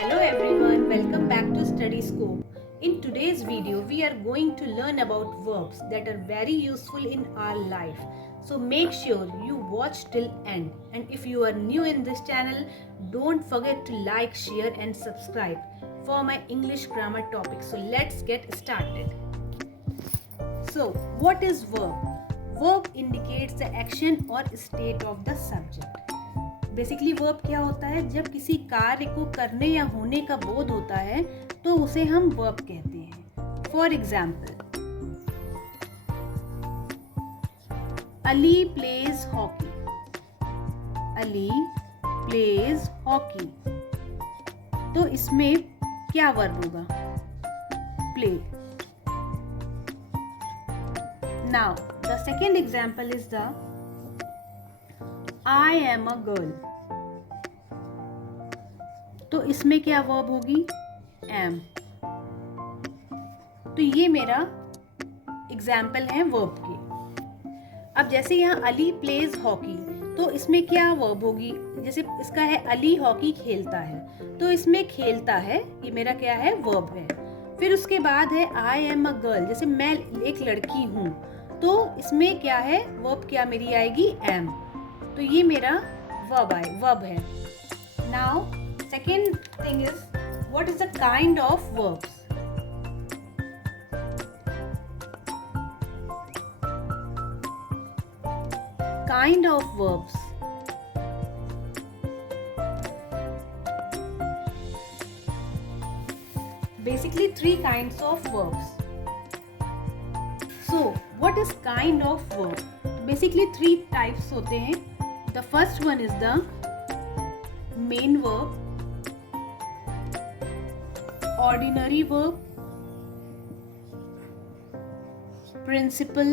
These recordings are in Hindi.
Hello everyone, welcome back to Study Scope. In today's video, we are going to learn about verbs that are very useful in our life. So make sure you watch till end. And if you are new in this channel, don't forget to like, share and subscribe for my English grammar topic. So let's get started. So what is verb? Verb indicates the action or state of the subject. Basically verb क्या होता है? जब किसी कार्य को करने या होने का बोध होता है तो उसे हम वर्ब कहते हैं. For example, Ali pledge hockey. Ali pledge hockey, तो इसमें क्या वर्ब होगा? Play. Now the second example is the I am a girl. तो इसमें क्या वर्ब होगी? am. तो ये मेरा एग्जाम्पल है वर्ब के. अब जैसे यहाँ अली प्लेज हॉकी, तो इसमें क्या वर्ब होगी? जैसे इसका है अली हॉकी खेलता है, तो इसमें खेलता है ये मेरा क्या है? वर्ब है. फिर उसके बाद है आई एम अ गर्ल, जैसे मैं एक लड़की हूँ, तो इसमें क्या है? वर्ब क्या मेरी आएगी? am. तो ये मेरा वर्ब है. Now second thing is, what is the kind of verbs? Kind of verbs. Basically three kinds of verbs. So what is kind of verb? Basically three types होते हैं. The first one is the main verb, ordinary verb, principal,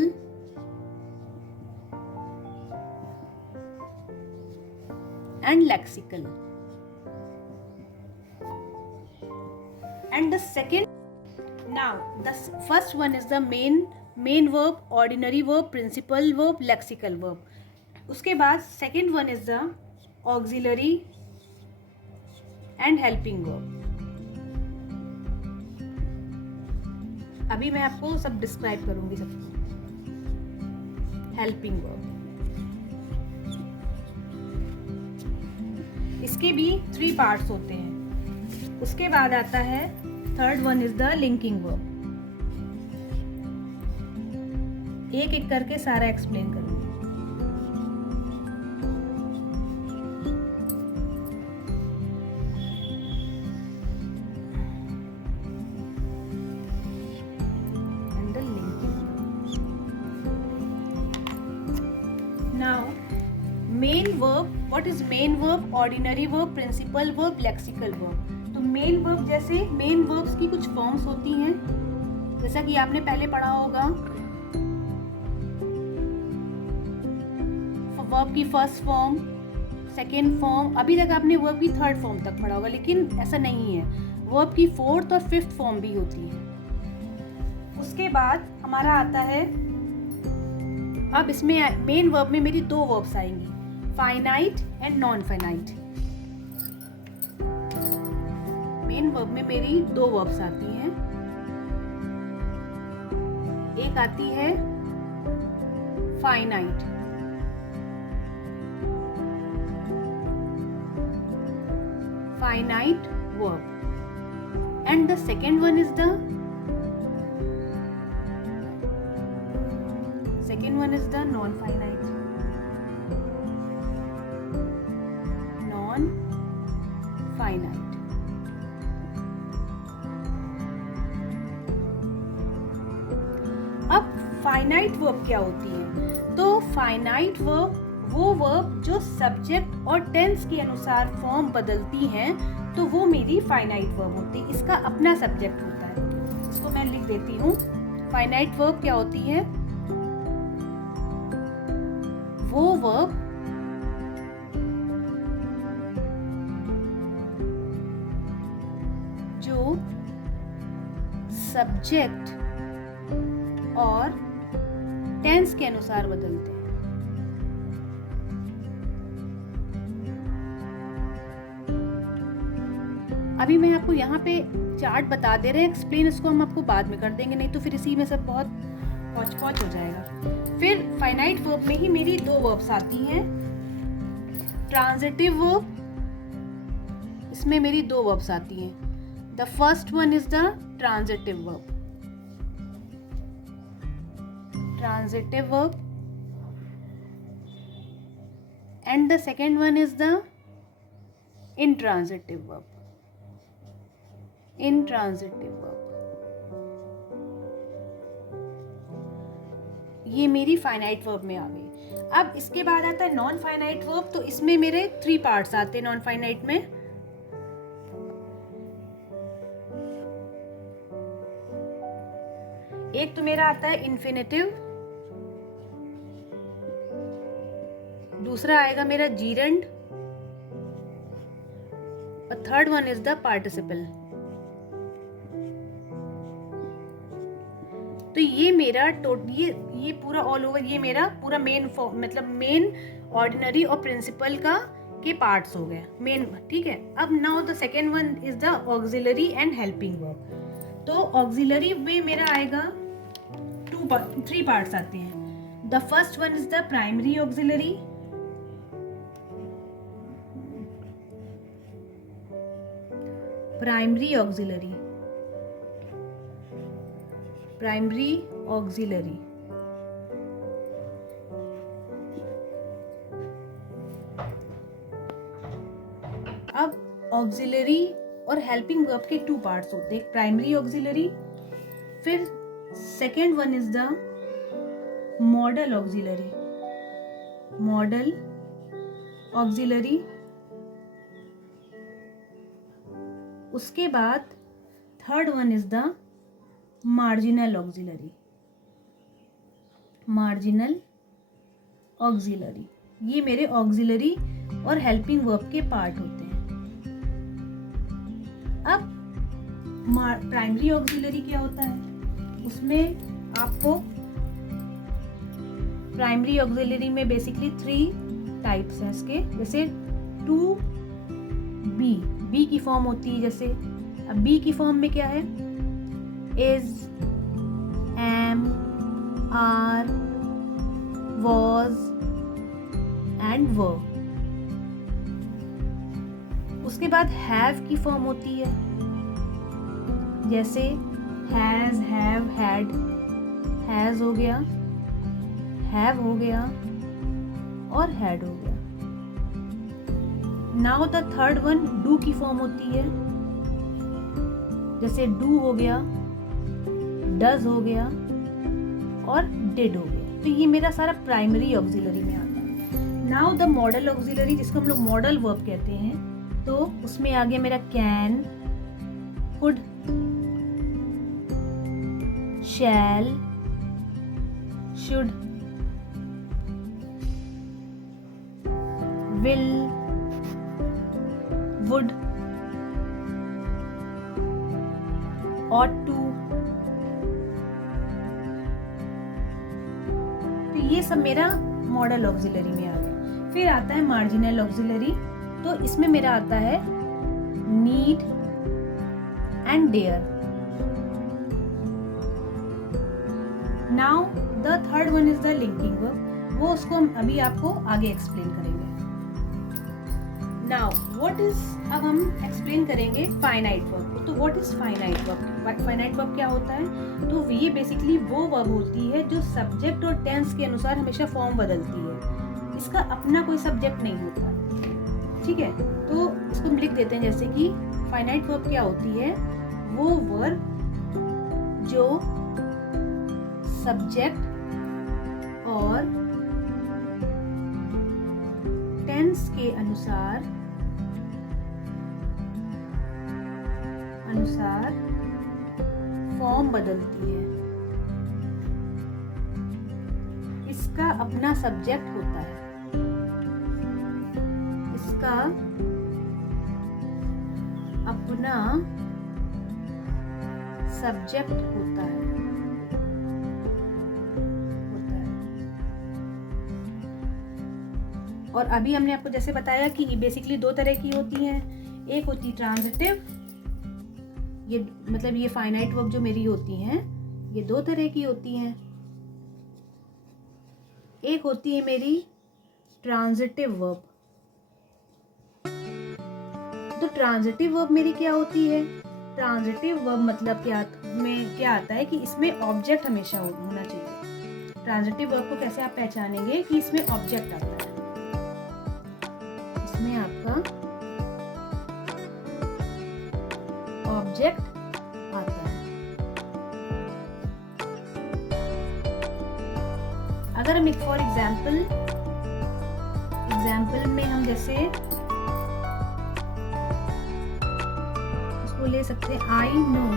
and lexical. And the second, now the first one is the main verb, ordinary verb, principal verb, lexical verb. उसके बाद second one is the auxiliary and helping verb. अभी मैं आपको सब डिस्क्राइब करूंगी सबको. हेल्पिंग वर्ब, इसके भी 3 पार्ट्स होते हैं. उसके बाद आता है third one is the linking verb. एक एक करके सारा एक्सप्लेन करूंगी. Now, main verb. What is main verb? Ordinary verb, principal verb, lexical verb. तो main verb, जैसे main verbs की कुछ forms होती हैं, जैसा कि आपने पहले पढ़ा होगा. verb की फर्स्ट फॉर्म, सेकेंड फॉर्म, अभी तक आपने verb की थर्ड फॉर्म तक पढ़ा होगा, लेकिन ऐसा नहीं है. verb की फोर्थ और फिफ्थ फॉर्म भी होती है. उसके बाद हमारा आता है, अब इसमें मेन वर्ब में मेरी 2 वर्ब्स आएंगी, finite and non finite. Main verb में मेरी 2 वर्ब्स आती हैं. एक आती है finite, finite verb, and the second one is the second one is the non-finite. Non-finite. अब फाइनाइट वर्ब क्या होती है? तो फाइनाइट वर्ब वो वर्ब जो सब्जेक्ट और टेंस के अनुसार फॉर्म बदलती हैं, तो वो मेरी फाइनाइट वर्ब होती है. इसका अपना सब्जेक्ट होता है. इसको मैं लिख देती हूँ. फाइनाइट वर्ब क्या होती है? वो वर्ब जो सब्जेक्ट और टेंस के अनुसार बदलते हैं. अभी मैं आपको यहाँ पे चार्ट बता दे रहे हैं, एक्सप्लेन इसको हम आपको बाद में कर देंगे, नहीं तो फिर इसी में सब बहुत पौच हो जाएगा। फिर फाइनाइट वर्ब में ही मेरी दो वर्ब्स आती हैं, ट्रांजिटिव वर्ब, इसमें मेरी दो वर्ब्स आती हैं। The first one is the transitive verb, transitive verb, and the second one is the intransitive verb, intransitive verb। ये मेरी फाइनाइट वर्ब में आ गई। अब इसके बाद आता है नॉन फाइनाइट वर्ब, तो इसमें मेरे 3 पार्ट्स आते हैं नॉन फाइनाइट में। एक तो मेरा आता है इन्फिनिटिव, दूसरा आएगा मेरा जीरेंड, और third one is the participle. तो ये मेरा ये पूरा ऑल ओवर, ये मेरा पूरा मेन फॉर्म, मतलब मेन, ऑर्डिनरी और प्रिंसिपल का के पार्ट्स हो गए मेन, ठीक है। अब now the second one is the auxiliary and helping verb. तो ऑक्सिलरी में मेरा आएगा 3 पार्ट्स आते हैं। The first one is the primary auxiliary, primary auxiliary, primary auxiliary. अब ऑक्सिलरी और हेल्पिंग वर्ब के 2 पार्ट्स होते हैं, प्राइमरी ऑक्सिलरी, फिर second one is the model auxiliary, model auxiliary. उसके बाद third one is the marginal auxiliary, marginal auxiliary. ये मेरे ऑक्सिलरी और हेल्पिंग वर्ब के पार्ट होते हैं। अब प्राइमरी ऑक्सिलरी क्या होता है, उसमें आपको प्राइमरी ऑक्सिलरी में बेसिकली 3 टाइप्स हैं इसके, जैसे टू बी, बी की फॉर्म होती है जैसे, अब बी की फॉर्म में क्या है, is, am, are, was and were. उसके बाद हैव की फॉर्म होती है, जैसे हैज, हैव, हैड, हैज हो गया, हैव हो गया और हैड हो गया। Now the third one do की फॉर्म होती है, जैसे डू हो गया, डज हो गया और डिड हो गया। तो ये मेरा सारा प्राइमरी ऑक्सिलरी में आता है। नाउ द मॉडल ऑक्सिलरी, जिसको हम लोग मॉडल वर्ब कहते हैं, तो उसमें आ गया मेरा can, could, shall, should, will, would, ought to। तो ये सब मेरा मॉडल ऑक्सिलरी में आ गया। फिर आता है मार्जिनल ऑक्सिलरी, तो इसमें मेरा आता है need and dare. Now the third one is the linking verb, वो उसको हम अभी आपको आगे एक्सप्लेन करेंगे। नाउ व्हाट इज, अब हम एक्सप्लेन करेंगे फाइनाइट वर्ब। तो what is finite verb? Finite verb क्या होता है? तो ये बेसिकली वो वर्ब होती है जो सब्जेक्ट और टेंस के अनुसार हमेशा फॉर्म बदलती है, इसका अपना कोई सब्जेक्ट नहीं होता, ठीक है। तो इसको हम लिख देते हैं, जैसे कि फाइनाइट वर्ब क्या होती है, वो वर्ब जो सब्जेक्ट और टेंस के अनुसार फॉर्म बदलती है, इसका अपना सब्जेक्ट होता है, इसका अपना सब्जेक्ट होता है। और अभी हमने आपको जैसे बताया कि बेसिकली 2 तरह की होती हैं, एक होती ट्रांजिटिव ये मतलब ये फाइनाइट वर्ब जो मेरी होती हैं ये दो तरह की होती हैं। एक होती है मेरी ट्रांजिटिव वर्ब। तो ट्रांजिटिव वर्ब मेरी क्या होती है? ट्रांजिटिव वर्ब मतलब क्या आता है कि इसमें ऑब्जेक्ट हमेशा होना चाहिए। ट्रांजिटिव वर्ब को कैसे आप पहचानेंगे कि इसमें ऑब्जेक्ट आता है, इसमें आपका ऑब्जेक्ट आता है। अगर हम फॉर एग्जाम्पल में हम जैसे इसको ले सकते हैं, आई नो,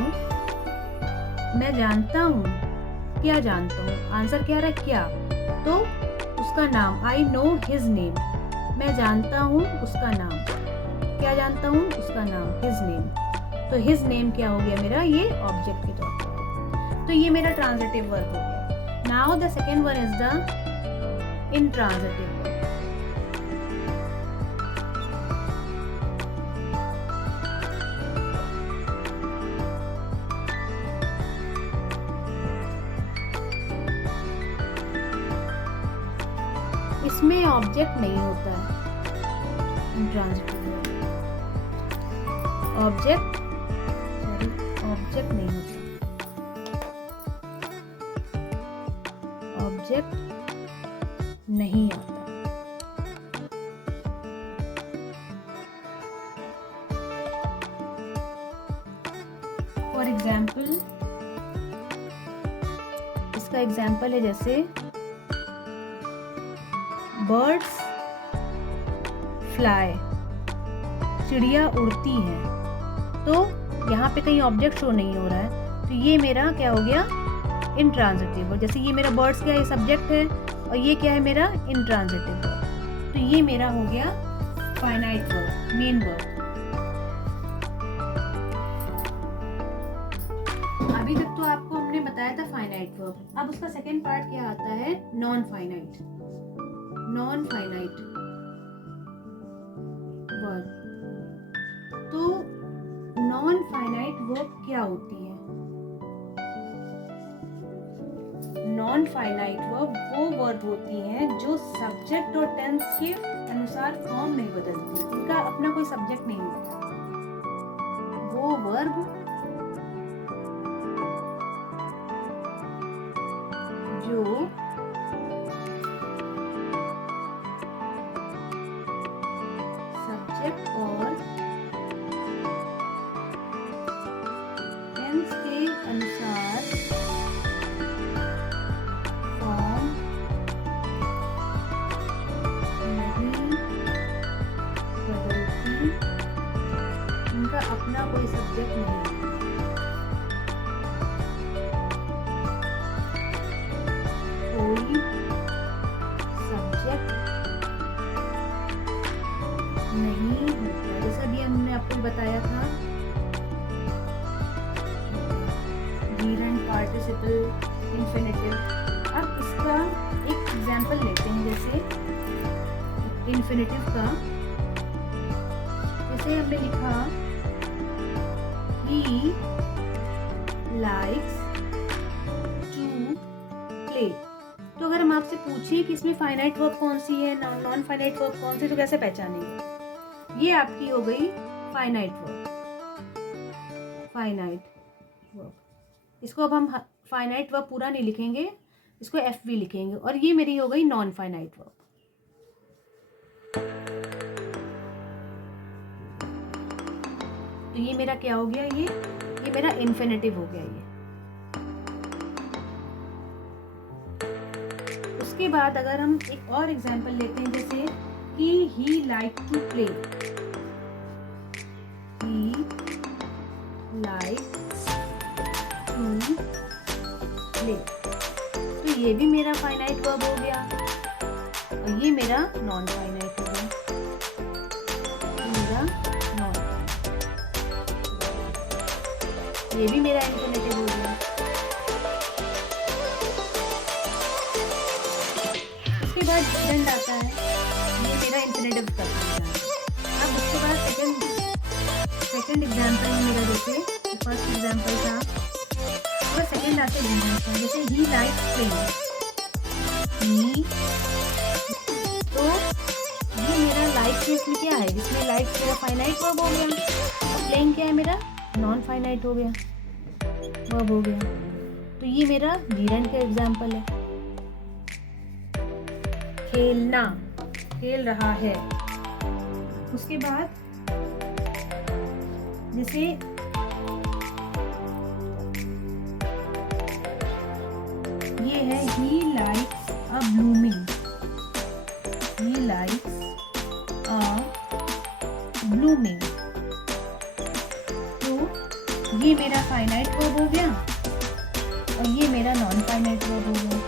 मैं जानता हूँ। क्या जानता हूँ? आंसर क्या रहा? क्या, तो उसका नाम, आई नो हिज नेम, मैं जानता हूँ उसका नाम। क्या जानता हूँ? उसका नाम, हिज नेम। तो हिज नेम क्या हो गया मेरा? ये ऑब्जेक्ट के तौर पर। तो ये मेरा ट्रांजिटिव वर्ब हो गया। Now the second one is the intransitive verb. इसमें ऑब्जेक्ट नहीं होता है। इंट्रांजिटिव ऑब्जेक्ट नहीं होता, ऑब्जेक्ट नहीं आता। फॉर एग्जाम्पल, इसका एग्जाम्पल है जैसे बर्ड्स फ्लाई, चिड़िया उड़ती है। तो यहाँ पे कहीं ऑब्जेक्ट शो नहीं हो रहा है, तो ये मेरा क्या हो गया? इंट्रांजिटिव। और जैसे ये मेरा बर्ड्स क्या है, सब्जेक्ट है, और ये क्या है मेरा? Intransitive verb. तो ये मेरा हो गया फाइनाइट वर्ब, मेन वर्ब। अभी तक तो आपको हमने बताया था फाइनाइट वर्ब। अब उसका सेकेंड पार्ट क्या आता है? Non finite verb. तो नॉन फाइनाइट वर्ब क्या होती है? नॉन फाइनाइट वर्ब वो वर्ब होती हैं जो सब्जेक्ट और टेंस के अनुसार फॉर्म नहीं बदलती, इनका अपना कोई सब्जेक्ट नहीं होता। वो वर्ब जो सब्जेक्ट और टेंस के अनुसार फॉर्म नहीं बदलती, इनका अपना कोई सब्जेक्ट नहीं है। कोई सब्जेक्ट नहीं होता। जैसा भी हमने आपको बताया था, gerund, participle, infinitive। अब इसका एक एग्जाम्पल लेते हैं, जैसे इन्फिनेटिव का। जैसे हमने लिखा he likes to play। तो अगर हम आपसे पूछें कि इसमें फाइनाइट वर्ब कौन सी है, नॉन फाइनाइट वर्ब कौन सी, तो कैसे पहचानेंगे? ये आपकी हो गई फाइनाइट वर्ब। इसको अब हम फाइनाइट वर्ब पूरा नहीं लिखेंगे, इसको FV लिखेंगे, और ये मेरी हो गई नॉन फाइनाइट वर्ब। तो ये मेरा क्या हो गया? ये मेरा इन्फिनेटिव हो गया। ये उसके बाद अगर हम एक और एग्जांपल लेते हैं, जैसे कि he like to play, he like to play। तो ये भी मेरा फाइनाइट वर्ब हो गया, और ये मेरा नॉन फाइनाइट हो गया। ये भी मेरा इन्फिनेटिव हो गया। उसके बाद डिपेंड आता है, ये मेरा इन्फिनेटिव का। अब उसके बाद सेकंड एग्जांपल मेरा जैसे फर्स्ट एग्जाम्पल था और सेकेंड आते हैं जैसे ही लाइक्स प्लेइंग, ही, तो ये मेरा लाइक के इसमें क्या है, जिसमें लाइक मेरा फाइनाइट वर्ब हो गया और प्लेइंग क्या है मेरा नॉन फाइनाइट हो गया वर्ब हो गया। तो ये मेरा जीरेंड का एग्जाम्पल है। खेलना, खेल रहा है। उसके बाद जैसे ये है he likes a blooming, he likes a blooming, तो ये मेरा फाइनाइट वर्ब हो गया और ये मेरा नॉन फाइनाइट वर्ब हो गया।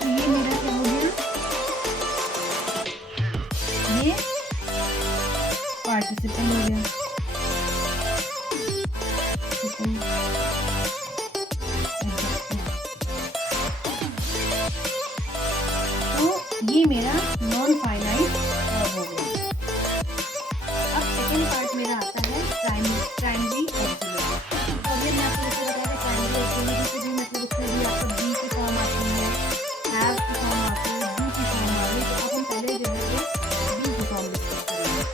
तो ये मेरा क्या हो गया, ये पार्टिसिपल हो गया। तो ये मेरा नॉन फाइनाइट वर्ब हो गया। अब सेकेंड पार्ट मेरा आता है प्राइमरी ऑक्सिलरी। तो अभी मैं आपको जैसे बताया प्राइमरी ऑक्सिलरी से भी मतलब उसमें भी आपका बी की फॉर्म आती है, हैव की फॉर्म आती है, बी की फॉर्म आ रही है। तो अब हम पहले जो है बी की फॉर्म डिस्कस करेंगे।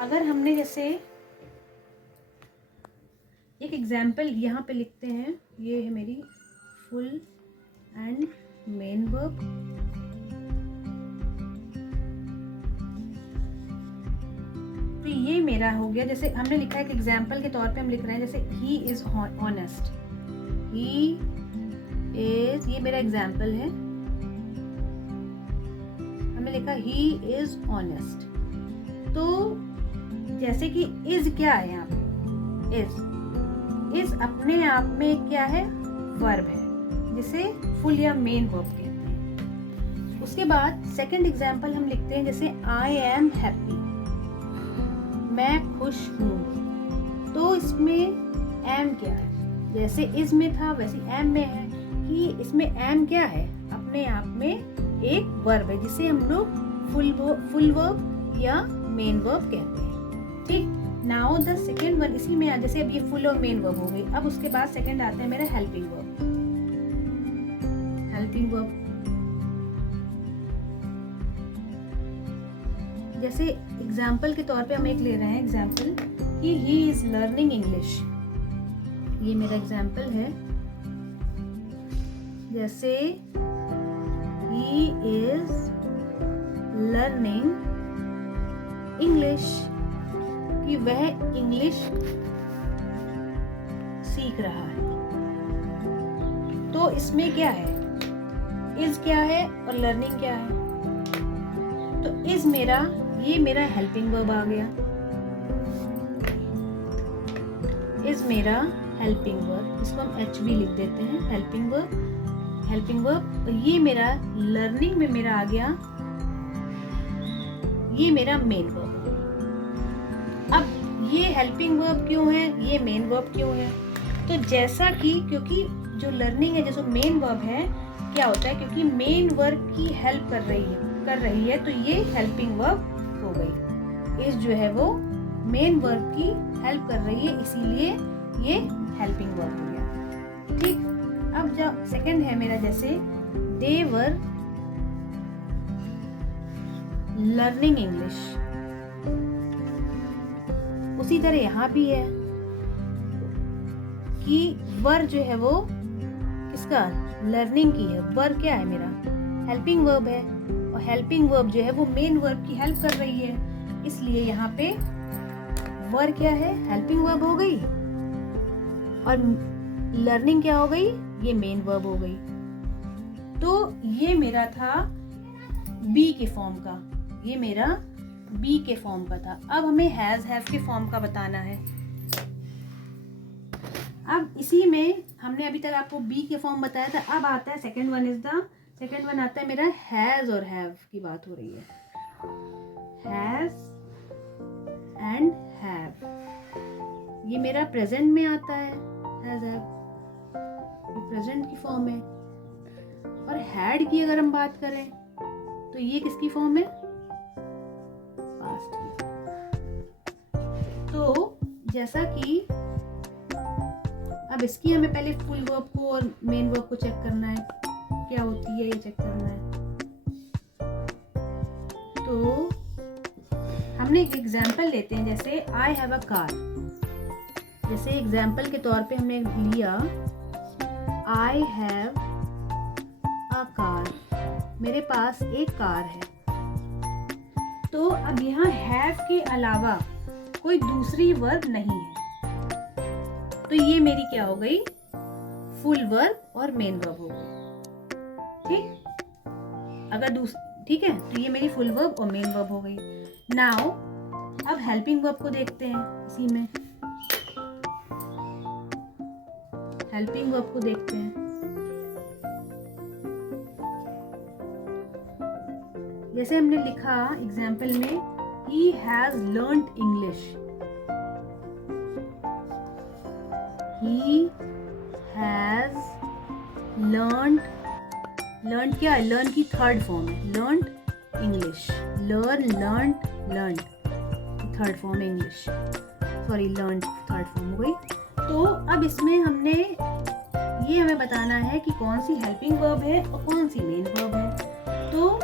अगर हमने जैसे एक एग्जाम्पल यहाँ पे लिखते हैं, ये है मेरी फुल एंड मेन वर्ब। तो ये मेरा हो गया, जैसे हमने लिखा है कि एग्जाम्पल के तौर पे हम लिख रहे हैं जैसे he is honest, he is, ये मेरा एग्जाम्पल है, हमने लिखा ही इज ऑनेस्ट। तो जैसे कि इज क्या है यहाँ पे, इज अपने आप में क्या है वर्ब है, जिसे फुल या मेन वर्ब कहते हैं। उसके बाद सेकंड एग्जाम्पल हम लिखते हैं जैसे आई एम हैप्पी, मैं खुश हूँ। तो इसमें एम क्या है, जैसे इज में था वैसे एम में है कि इसमें एम क्या है, अपने आप में एक वर्ब है जिसे हम लोग फुल वर्ब या मेन वर्ब कहते हैं। ठीक, नाउ द सेकेंड वन, इसी में जैसे अब ये फुल और मेन वर्ब हो गई। अब उसके बाद सेकेंड आता है मेरा हेल्पिंग वर्ब। हेल्पिंग वर्ब जैसे एग्जाम्पल के तौर पे हम एक ले रहे हैं एग्जाम्पल कि ही इज लर्निंग इंग्लिश, ये मेरा एग्जाम्पल है। जैसे ही इज लर्निंग इंग्लिश, कि वह इंग्लिश सीख रहा है। तो इसमें क्या है, इज क्या है और लर्निंग क्या है। तो इज मेरा, ये मेरा हेल्पिंग वर्ब आ गया, इज मेरा हेल्पिंग वर्ब, इसको हम एच भी लिख देते हैं, हेल्पिंग वर्ब, हेल्पिंग वर्ब। और ये मेरा लर्निंग में मेरा आ गया, ये मेरा मेन वर्ब। अब ये हेल्पिंग वर्ब क्यों है, ये मेन वर्ब क्यों है, तो जैसा कि क्योंकि जो लर्निंग है जैसे मेन वर्ब है, क्या होता है क्योंकि मेन वर्ब की हेल्प कर रही है तो ये हेल्पिंग वर्ब हो गई। इस जो है वो मेन वर्ब की हेल्प कर रही है, इसीलिए ये हेल्पिंग वर्ब हो गया। ठीक, अब जब सेकंड है मेरा जैसे दे वर लर्निंग इंग्लिश, उसी तरह यहाँ भी है कि वर जो है वो किसका, लर्निंग की है। वर क्या है मेरा, हेल्पिंग वर्ब है और हेल्पिंग वर्ब जो है वो मेन वर्ब की हेल्प कर रही है, इसलिए यहाँ पे वर क्या है, हेल्पिंग वर्ब हो गई और लर्निंग क्या हो गई, ये मेन वर्ब हो गई। तो ये मेरा था बी के फॉर्म का, ये मेरा बी के फॉर्म का था। अब हमें हैज हैव के फॉर्म का बताना है। अब इसी में हमने अभी तक आपको बी के फॉर्म बताया था, अब आता है second one is the second one आता है मेरा हैज़ और हैव की बात हो रही है, हैज़ एंड हैव। ये मेरा प्रेजेंट में आता है, हैज़ हैव, ये प्रेजेंट की फॉर्म है। और हैड की अगर हम बात करें तो ये किसकी फॉर्म है, पास्ट की। तो जैसा कि अब इसकी हमें पहले फुल वर्ब को और मेन वर्ब को चेक करना है, क्या होती है ये चेक करना है। तो हमने एक एग्जाम्पल लेते हैं, जैसे आई हैव अ कार। जैसे एग्जाम्पल के तौर पे हमने लिया आई हैव अ कार, मेरे पास एक कार है। तो अब यहाँ हैव के अलावा कोई दूसरी वर्ब नहीं है, तो ये मेरी क्या हो गई, फुल वर्ब और मेन वर्ब हो गई। ठीक, अगर ठीक है, तो ये मेरी फुल वर्ब और मेन वर्ब हो गई। नाउ अब हेल्पिंग वर्ब को देखते हैं, इसी में हेल्पिंग वर्ब को देखते हैं। जैसे हमने लिखा एग्जाम्पल में, he has learned English, he has learned क्या है, लर्न की थर्ड फॉर्म है, learned English, learned third form है English, sorry learned third form हो गई। तो अब इसमें हमने ये हमें बताना है कि कौन सी हेल्पिंग वर्ब है और कौन सी मेन वर्ब है। तो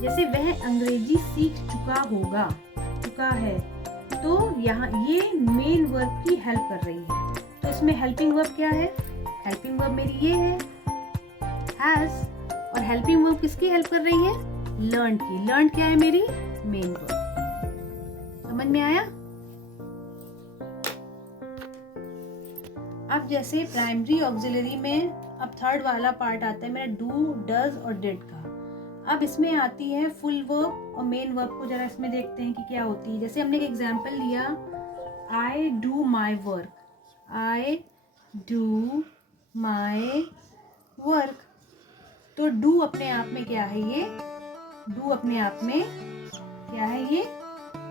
जैसे वह अंग्रेजी सीख चुका है, तो यहाँ ये मेन वर्ब की हेल्प कर रही है। तो इसमें हेल्पिंग वर्ब क्या है, हेल्पिंग वर्ब मेरी ये है हैज, और हेल्पिंग वर्ब किसकी हेल्प कर रही है, लर्न की। लर्न क्या है मेरी, मेन वर्ब। समझ में आया। अब जैसे प्राइमरी ऑक्सिलरी में अब थर्ड वाला पार्ट आता है मेरा डू, डज और डिड का। अब इसमें आती है फुल वर्ब और मेन वर्ब को जरा इसमें देखते हैं कि क्या होती है। जैसे हमने एक एग्जांपल लिया, I do my work, I do my work. तो डू अपने आप में क्या है, ये डू अपने आप में क्या है, ये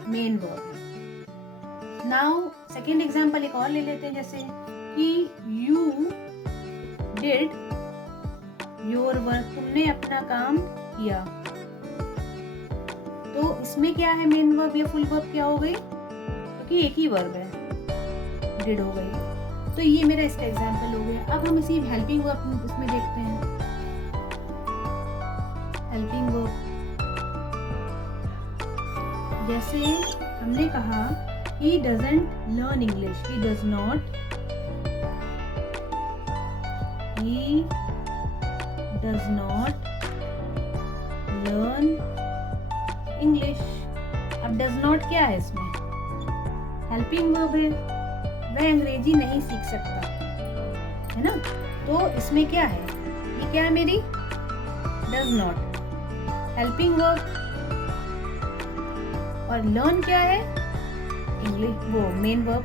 मेन वर्ब है। नाउ सेकेंड एग्जांपल एक और ले लेते हैं, जैसे कि यू डिड योर वर्क, तुमने अपना काम किया। तो इसमें क्या है, मेन वर्ब या फुल वर्ब क्या हो गई, क्योंकि एक ही वर्ब है, डिड हो गई। तो ये मेरा इसका एग्जांपल हो गया। अब हम इसी हेल्पिंग वर्ब इसमें देखते हैं, हेल्पिंग वर्ब। जैसे हमने कहा he doesn't learn English, he does not learn English। अब does not क्या है, इसमें हेल्पिंग वर्ब है, वह अंग्रेजी नहीं सीख सकता, है ना। तो इसमें क्या है, ये क्या है मेरी does not, हेल्पिंग वर्ब, और learn क्या है, इंग्लिश वो मेन वर्ब।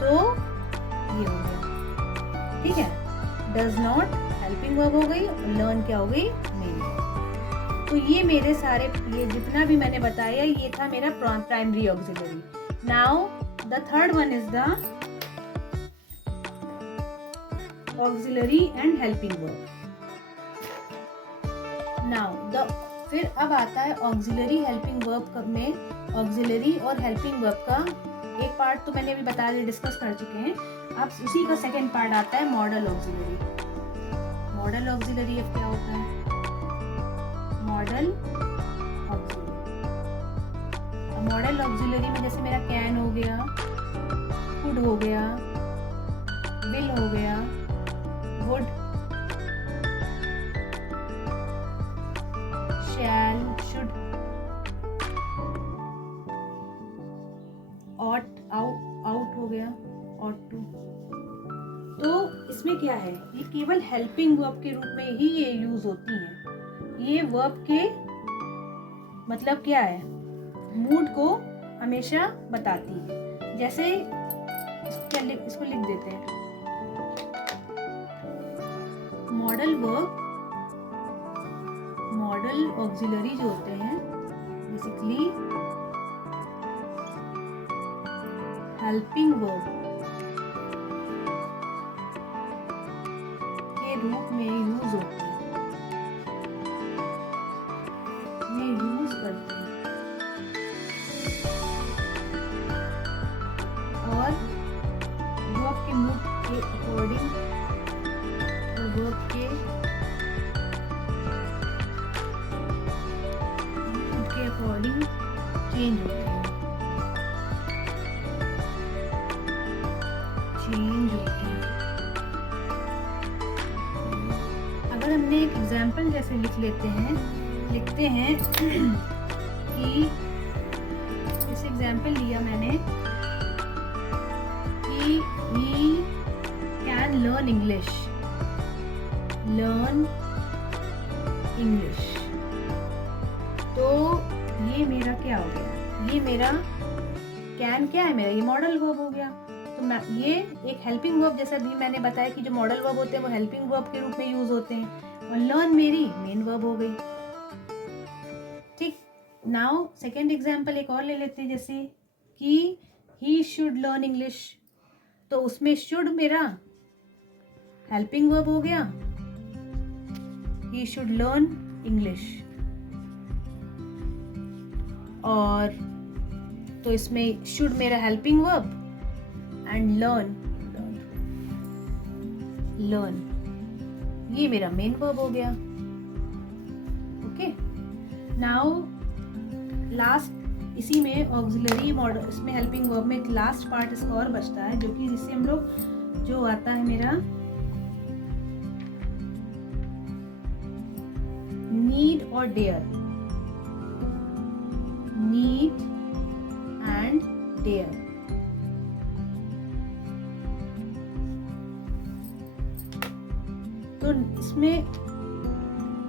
तो ये हो गया, ठीक है। डज नॉट हेल्पिंग वर्ब हो गई और लर्न क्या हो गई, मेन वर्ब। तो ये मेरे सारे, ये जितना भी मैंने बताया ये था मेरा primary auxiliary. Now the third one is the auxiliary and helping verb. Now फिर अब आता है ऑक्सिलरी हेल्पिंग वर्ब में, ऑक्सिलरी और हेल्पिंग वर्ब का एक पार्ट तो मैंने अभी बता दिया, डिस्कस कर चुके हैं। अब उसी का सेकंड पार्ट आता है मॉडल ऑक्सिलरी। मॉडल ऑक्सिलरी अब क्या होता है, मॉडल ऑक्सिलरी। मॉडल ऑक्सिलरी में जैसे मेरा कैन हो गया, कुड हो गया, विल हो गया, would, shall, should, ought, out हो गया, ought to। तो इसमें क्या है, ये केवल हेल्पिंग वर्ब के रूप में ही ये यूज होती हैं। ये वर्ब के मतलब क्या है, मूड को हमेशा बताती है। जैसे इसको लिख देते हैं, मॉडल वर्ब, मॉडल ऑक्सिलरी जो होते हैं बेसिकली हेल्पिंग वर्ब के रूप में यूज होते हैं, ये यूज करते हैं और वर्ब के मूड के अकॉर्डिंग और वर्ब के अकॉर्डिंग चेंज होते हैं, अगर हमने एक एग्जाम्पल जैसे लिखते हैं कि इस एग्जाम्पल लिया मैंने कि he can learn English, तो ये मेरा क्या हो गया, ये मेरा कैन क्या है, मेरा ये मॉडल वर्ब हो गया। तो मैं ये एक हेल्पिंग वर्ब, जैसा भी मैंने बताया कि जो मॉडल वर्ब होते हैं वो हेल्पिंग वर्ब के रूप में यूज होते हैं, और लर्न मेरी मेन वर्ब हो गई। ठीक, नाउ सेकेंड एग्जाम्पल एक और ले लेते हैं, जैसे कि ही शुड लर्न इंग्लिश, तो उसमें शुड मेरा हेल्पिंग वर्ब हो गया, ही शुड लर्न इंग्लिश, और तो इसमें शुड मेरा हेल्पिंग वर्ब एंड लर्न ये मेरा मेन वर्ब हो गया। ओके, नाउ लास्ट इसी में ऑक्सिलरी मॉडल, इसमें हेल्पिंग वर्ब में एक लास्ट पार्ट इसका और बचता है, जो कि जिससे हम लोग जो आता है मेरा नीड और डेयर, नीड एंड डेयर। तो इसमें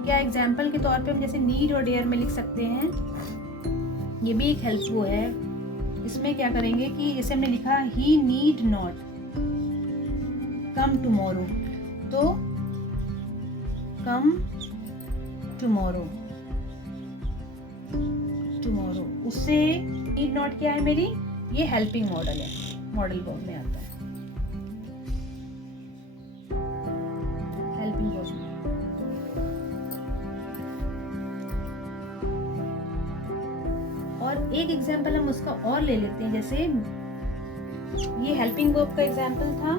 क्या एग्जाम्पल के तौर पे हम जैसे नीड और डेयर में लिख सकते हैं, ये भी एक हेल्प वो है। इसमें क्या करेंगे कि जैसे हमने लिखा ही नीड नॉट कम टुमारो, तो कम टुमारो, उससे नीड नॉट क्या है मेरी, ये हेल्पिंग मॉडल है, मॉडल वर्ब में आता है हेल्पिंग वर्ब में। और एक एग्जांपल हम उसका और ले लेते हैं, जैसे ये हेल्पिंग वर्ब का एग्जांपल था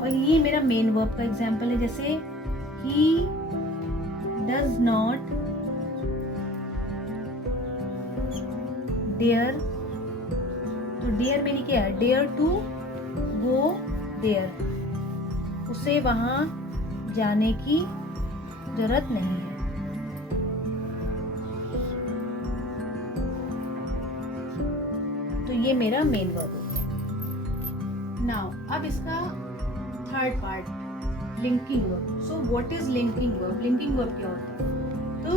और ये मेरा मेन वर्ब का एग्जांपल है, जैसे ही डज नॉट डेयर, तो डेयर मेरी क्या है, डेयर टू गो देयर, उसे वहां जाने की जरूरत नहीं है। तो ये मेरा मेन वर्ब हो गया। नाउ अब इसका third part, linking verb. So what is linking verb? Linking verb क्या होता है? तो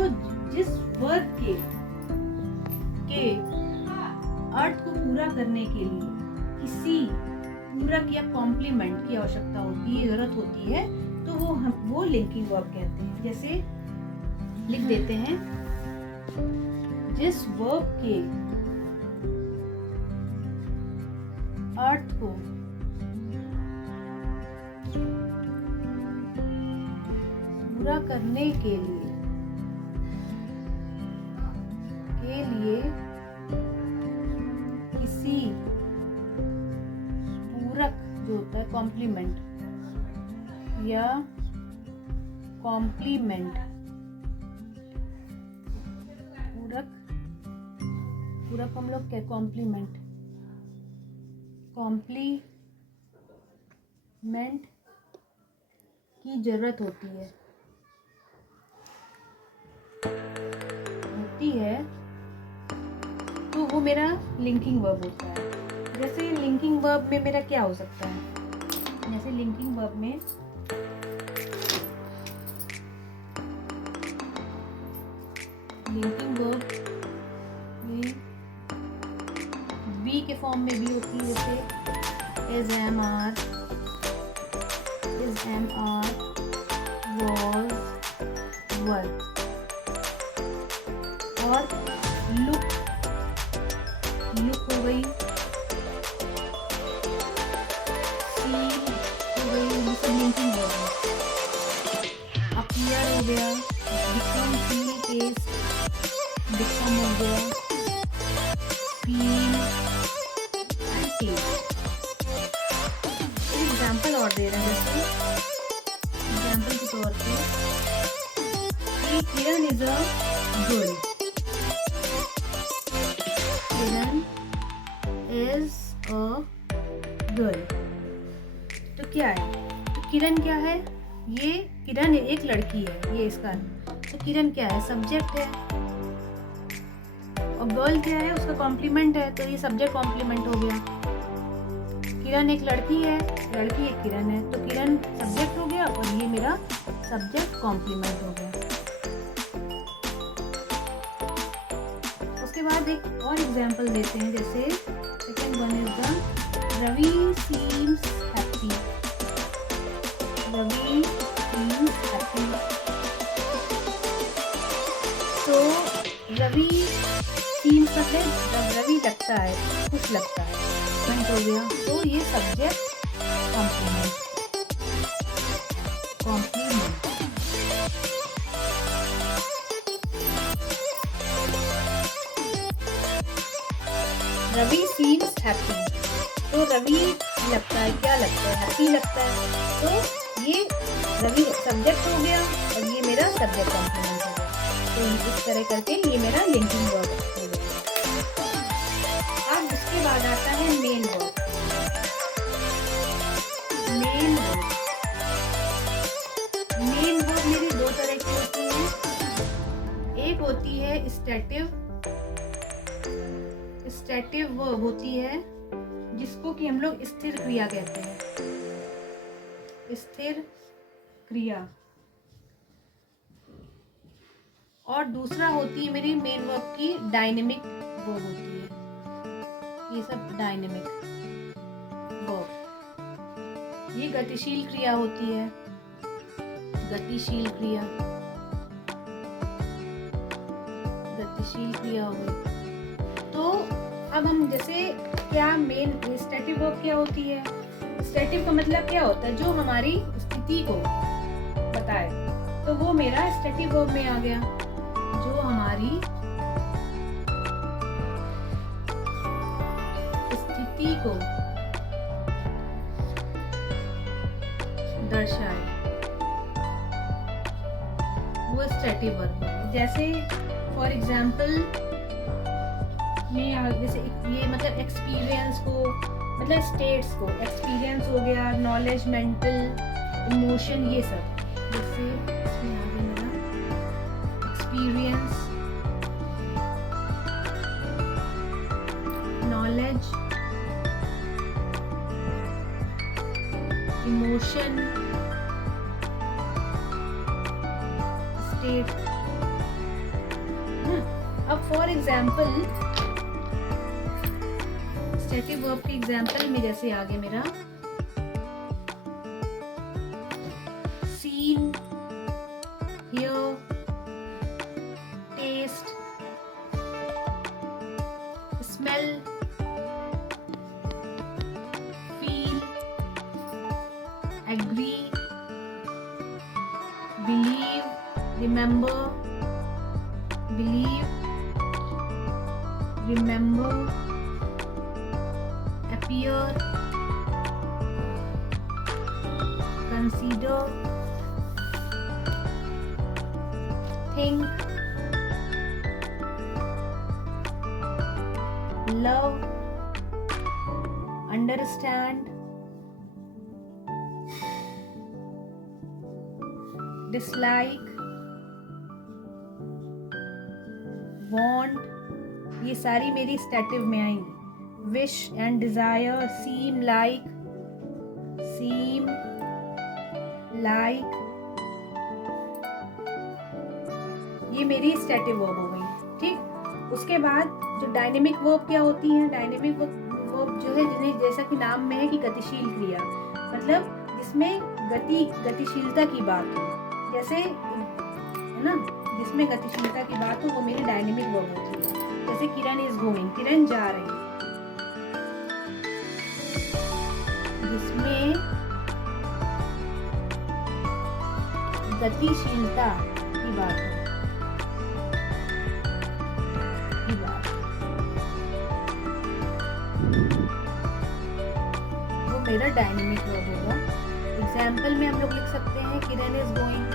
जिस वर्ब के अर्थ को पूरा करने के लिए किसी पूरक या कॉम्प्लीमेंट की आवश्यकता होती है, जरूरत होती है, तो वो लिंकिंग वर्ब कहते हैं। जैसे लिख देते हैं, जिस वर्ब के अर्थ को पूरा करने के लिए किसी पूरक जो होता है कॉम्प्लीमेंट या कॉम्प्लीमेंट, पूरक हम लोग क्या, कॉम्प्लीमेंट की जरूरत होती है तो वो मेरा लिंकिंग वर्ब होता है। जैसे लिंकिंग वर्ब में मेरा क्या हो सकता है, जैसे लिंकिंग वर्ब में बी के फॉर्म में भी होती है, जैसे is am are was work. और look हो गई, feel हो गई, लिंकिंग हो गई, appear हो गया, become, feel, taste, become हो गया, feel and taste. एग्जाम्पल और दे रहे हैं, जैसे एग्जाम्पल के तौर पे Kiran is a girl, Kiran is a girl. तो क्या है, तो किरण क्या है, ये किरण एक लड़की है, ये इसका, तो किरण क्या है, सब्जेक्ट है, और गर्ल क्या है, उसका कॉम्प्लीमेंट है, तो ये सब्जेक्ट कॉम्प्लीमेंट हो गया। किरण एक लड़की है, लड़की एक किरण है, तो किरण सब्जेक्ट हो गया और ये मेरा सब्जेक्ट कॉम्प्लीमेंट हो गया। उसके बाद एक और एग्जांपल देते हैं, जैसे second one is the Ravi seems happy, Ravi seems happy. तो रवि सीम्स मतलब जब रवि लगता है, खुश लगता है, हो गया, तो ये subject complement. Ravi seems happy, तो रवि लगता है, क्या लगता है, हैप्पी लगता है, तो ये रवि सब्जेक्ट हो गया और ये मेरा सब्जेक्ट कॉम्प्लीमेंट हो गया। तो इस तरह करके ये मेरा लिंकिंग वर्ब हो गया। अब उसके बाद आता है मेन वर्ब। मेन वर्ब मेरी दो तरह की होती है, एक होती है स्टैटिव वर्ब होती है, जिसको कि हम लोग स्थिर क्रिया कहते हैं, स्थिर क्रिया। और दूसरा होती है मेरी मेन वर्ब की डायनेमिक वर्ब होती है, ये सब डायनेमिक वर्ब, ये गतिशील क्रिया होती है, गतिशील क्रिया हो गई। तो अब हम जैसे क्या मेन स्टैटिव वर्ब क्या होती है, स्टैटिव का मतलब क्या होता है, जो हमारी स्थिति को बताए, तो वो मेरा स्टैटिव वर्ब में आ गया, जो हमारी स्थिति को दर्शाए, वो स्टैटिव वर्ब है। जैसे फॉर एग्जाम्पल में जैसे ये मतलब एक्सपीरियंस को, मतलब स्टेट्स को, एक्सपीरियंस हो गया, नॉलेज, मेंटल, इमोशन, ये सब। जैसे इसमें आ गया मेरा एक्सपीरियंस, नॉलेज, इमोशन, स्टेट। अब फॉर एग्जाम्पल स्टैटिव वर्ब के एग्जाम्पल में जैसे आगे मेरा seen, hear, taste, smell, feel, agree, believe, remember, appear, consider, think, love, understand, dislike, want, ये सारी मेरी स्टैटिव में आएंगी। Wish and desire, seem like, ये मेरी स्टैटिव वर्ब हो गई। ठीक, उसके बाद जो डायनेमिक वर्ब क्या होती है, डायनेमिक वर्ब जो है, जिन्हें जैसा कि नाम में है कि गतिशील क्रिया, मतलब जिसमें गतिशीलता की बात हो। जैसे है ना, जिसमें गतिशीलता की बात हो वो मेरी डायनेमिक वर्ब होती है। जैसे किरण इज गोइंग, किरण जा रही है। जिसमें गतिशीलता की बात हो, वो मेरा डायनेमिक वर्ब होगा। एग्जाम्पल में हम लोग लिख सकते हैं Kiran is going,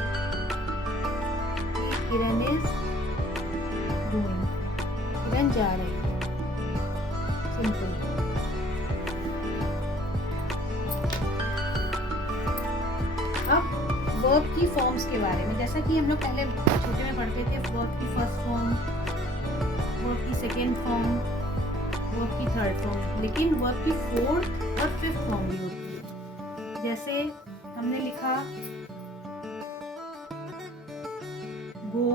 Kiran is going, Kiran जा रही है। सिंपल। अब वर्ब की फॉर्म्स के बारे में, जैसा कि हम लोग पहले छोटे में पढ़ते थे, वर्ब की फर्स्ट फॉर्म, वर्ब की सेकेंड फॉर्म, वर्ब की थर्ड फॉर्म, लेकिन वर्ब की फोर्थ और फिफ्थ फॉर्म भी होती है। जैसे हमने लिखा गो,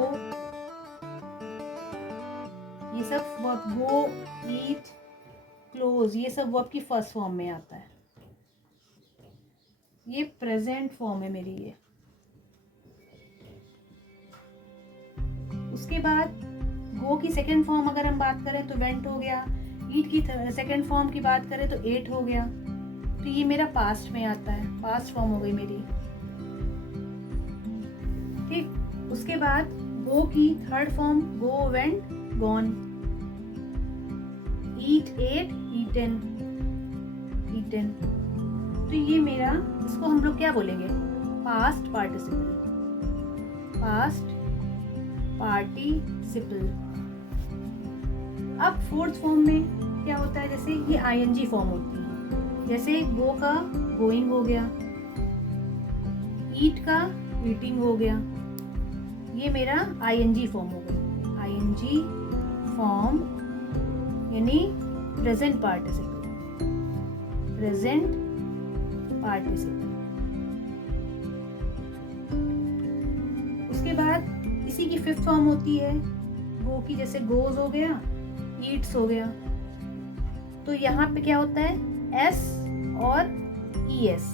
ये सब वर्ब, गो, ईट, क्लोज, ये सब वर्ब की फर्स्ट फॉर्म में आता है। ये प्रेजेंट फॉर्म है मेरी ये। उसके बाद गो की सेकेंड फॉर्म अगर हम बात करें तो वेंट हो गया। ईट की सेकेंड फॉर्म की बात करें तो एट हो गया। तो ये मेरा पास्ट में आता है, पास्ट फॉर्म हो गई मेरी। ठीक। उसके बाद गो की थर्ड फॉर्म, गो, वेंट, गॉन। ईट, एट, ईटन, ईटन। तो ये मेरा, इसको हम लोग क्या बोलेंगे, पास्ट पार्टिसिपल, पास्ट पार्टिसिपल। अब फोर्थ फॉर्म में क्या होता है, जैसे ये आईएनजी फॉर्म होती है। जैसे गो का गोइंग हो गया, ईट का ईटिंग हो गया, ये मेरा आईएनजी फॉर्म हो गया। आईएनजी फॉर्म यानी प्रेजेंट पार्टिसिपल, प्रेजेंट पार्टिसिपल। उसके बाद इसी की फिफ्थ फॉर्म होती है गो की, जैसे गोज हो गया, ईट्स हो गया। तो यहाँ पे क्या होता है, एस और ईएस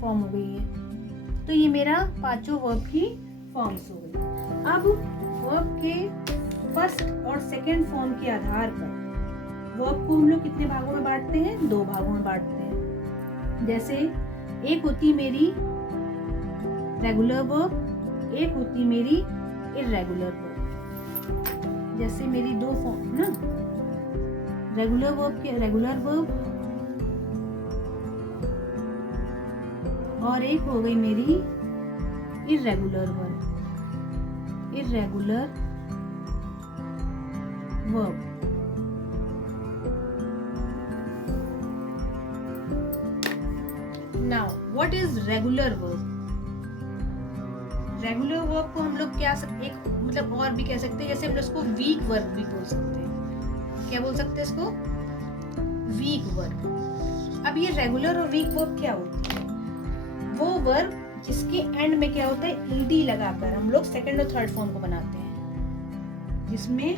फॉर्म हो गई है। तो ये मेरा पांचों वर्ब की फॉर्म्स हो गई। अब वर्ब के फर्स्ट और सेकंड फॉर्म के आधार पर वर्ब को हम लोग कितने भागों में बांटते हैं, दो भागों में बांटते हैं। जैसे एक होती मेरी रेगुलर वर्ब, एक होती मेरी इर्रेगुलर वर्ब। जैसे मेरी दो फॉर्म ना, रेगुलर वर्ब के रेगुलर वर्ब और एक हो गई मेरी irregular verb, irregular verb. Now what is regular verb? Regular verb को हम लोग क्या एक मतलब और भी कह सकते हैं, जैसे हम लोग इसको वीक वर्ब भी बोल सकते हैं। क्या बोल सकते हैं इसको, वीक वर्ब। अब ये रेगुलर और वीक वर्ब क्या होती है, वो वर्ब जिसके एंड में क्या होता है, ईडी लगाकर हम लोग सेकंड और थर्ड फॉर्म को बनाते हैं। जिसमें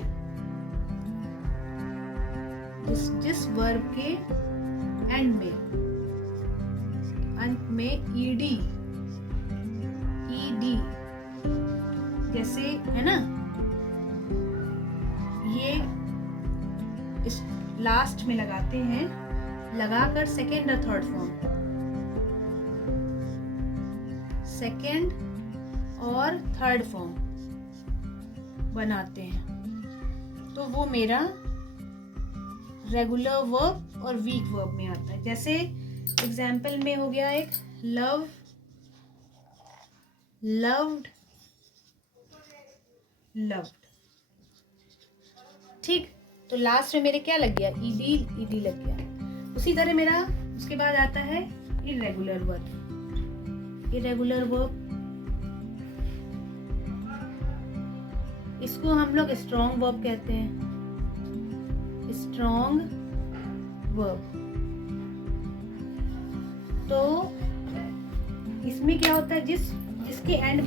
जिस वर्ब के एंड में, अंत में ईडी, ईडी जैसे है ना, ये इस लास्ट में लगाते हैं, लगाकर सेकेंड और थर्ड फॉर्म, सेकेंड और थर्ड फॉर्म बनाते हैं। तो वो मेरा रेगुलर वर्ब और वीक वर्ब में आता है। जैसे एग्जाम्पल में हो गया एक लव, लव्ड, लव्ड। ठीक। तो लास्ट में मेरे क्या लग गया, ईडी, ईडी लग गया। उसी तरह मेरा उसके बाद आता है इर्रेगुलर वर्ब। इर्रेगुलर वर्ब इसको हम लोग स्ट्रॉन्ग वर्ब कहते हैं, स्ट्रॉन्ग वर्ब। तो इसमें क्या होता है, जिसके एंड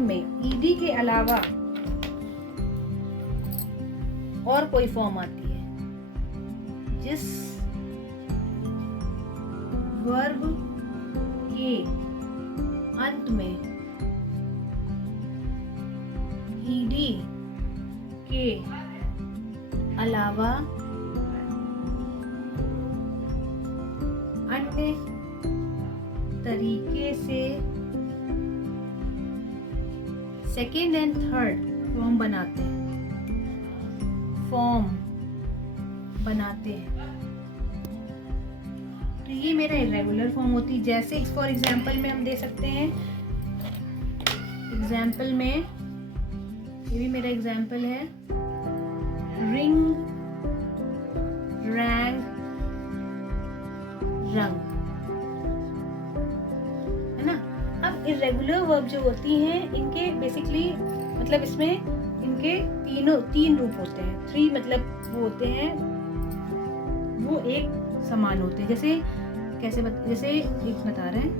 में ईडी के अलावा और कोई फॉर्म आती है, जिस वर्ब के अंत में ईडी के अलावा अन्य तरीके से सेकेंड एंड थर्ड फॉर्म बनाते हैं, तो ये मेरा इरेगुलर फॉर्म होती है। जैसे फॉर एग्जाम्पल में हम दे सकते हैं, एग्जाम्पल में ये भी मेरा एग्जाम्पल है, रिंग, रैंग, रंग, है ना। अब इरेगुलर वर्ब जो होती हैं इनके बेसिकली मतलब इसमें इनके तीन रूप होते हैं, थ्री मतलब वो होते हैं, वो एक समान होते हैं। जैसे जैसे एक बता रहे हैं,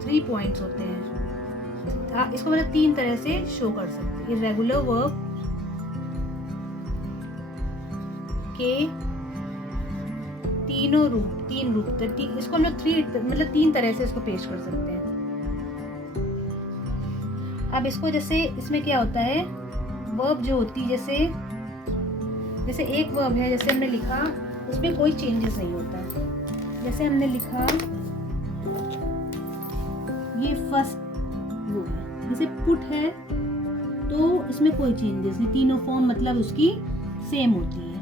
3 पॉइंट्स होते हैं। इसको मतलब 3 तरह से शो कर सकते हैं। इरेगुलर वर्ब के तीन रूप इसको हम लोग 3 तरह से इसको पेश कर सकते हैं। अब इसको जैसे इसमें क्या होता है, वर्ब जो होती है, जैसे एक वर्ब है, जैसे हमने लिखा उसमें कोई चेंजेस नहीं होता है। जैसे हमने लिखा ये फर्स्ट वो है, जैसे पुट है तो इसमें कोई चेंजेस नहीं, तीनों फॉर्म मतलब उसकी सेम होती है,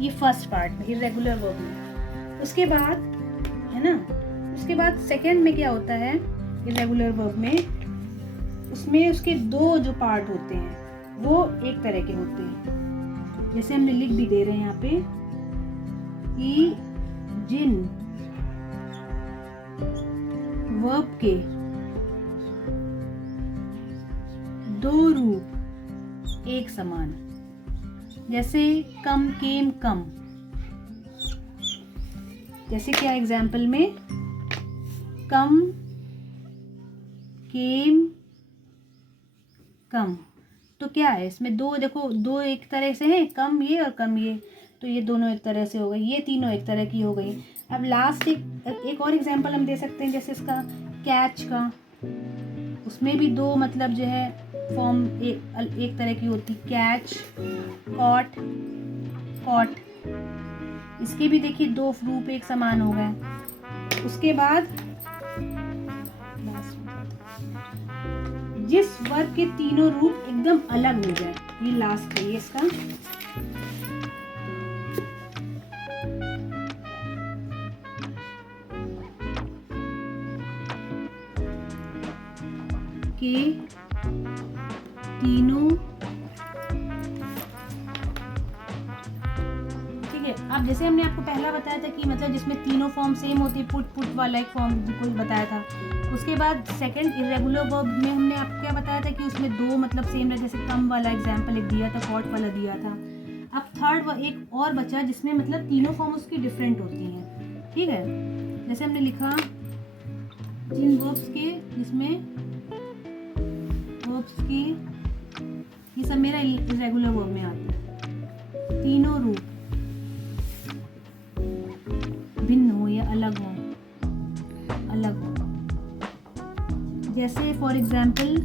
ये फर्स्ट पार्ट में इरेगुलर वर्ब में। उसके बाद है ना, उसके बाद सेकंड में क्या होता है इरेगुलर वर्ब में, उसमें उसके 2 जो पार्ट होते हैं वो एक तरह के होते हैं। जैसे हमने लिख भी दे रहे हैं यहाँ पे कि जिन वर्ब के 2 रूप एक समान, जैसे कम, केम, कम। जैसे क्या एग्जाम्पल में, कम, केम, कम, तो क्या है इसमें 2, देखो 2 एक तरह से है, कम ये और कम ये, तो ये दोनों एक तरह से हो गई, ये तीनों एक तरह की हो गई। अब लास्ट एक और एग्जांपल हम दे सकते हैं, जैसे इसका कैच का, उसमें भी 2 मतलब जो है फॉर्म एक तरह की होती, कैच, कॉट, कॉट, इसके भी देखिए 2 रूप एक समान हो गए। उसके बाद जिस वर्ब के तीनों रूप एकदम अलग हो जाए, ये लास्ट है, ये इसका के तीनों, ठीक है। अब जैसे हमने आपको पहला बताया था कि मतलब जिसमें तीनों फॉर्म सेम होती है, पुट वाला एक फॉर्म कोई बताया था। उसके बाद सेकंड इरेगुलर वर्ब में हमने आपको क्या बताया था कि उसमें 2 मतलब सेम रहे, जैसे कम वाला एग्जाम्पल एक दिया था, कॉट वाला दिया था। अब थर्ड एक और बचा जिसमें मतलब तीनों फॉर्म उसकी डिफरेंट होती हैं, ठीक है। जैसे हमने लिखा जिन वर्ब्स के, जिसमें वर्ब्स की, ये सब मेरा इरेगुलर वर्ब में आता है, तीनों रूप भिन्न हो या अलग हो, जैसे for example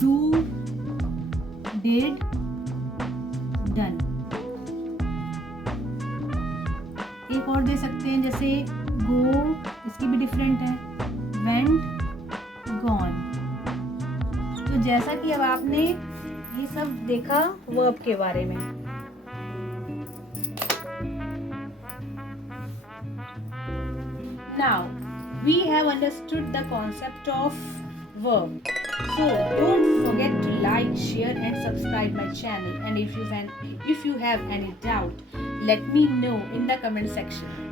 do, did, done. एक और दे सकते हैं, जैसे गो, इसकी भी डिफरेंट है, वेंट, गॉन। तो जैसा कि अब आपने ये सब देखा वर्ब के बारे में। Now we have understood the concept of verb. So don't forget to like, share and subscribe my channel, and if you have any doubt, let me know in the comment section.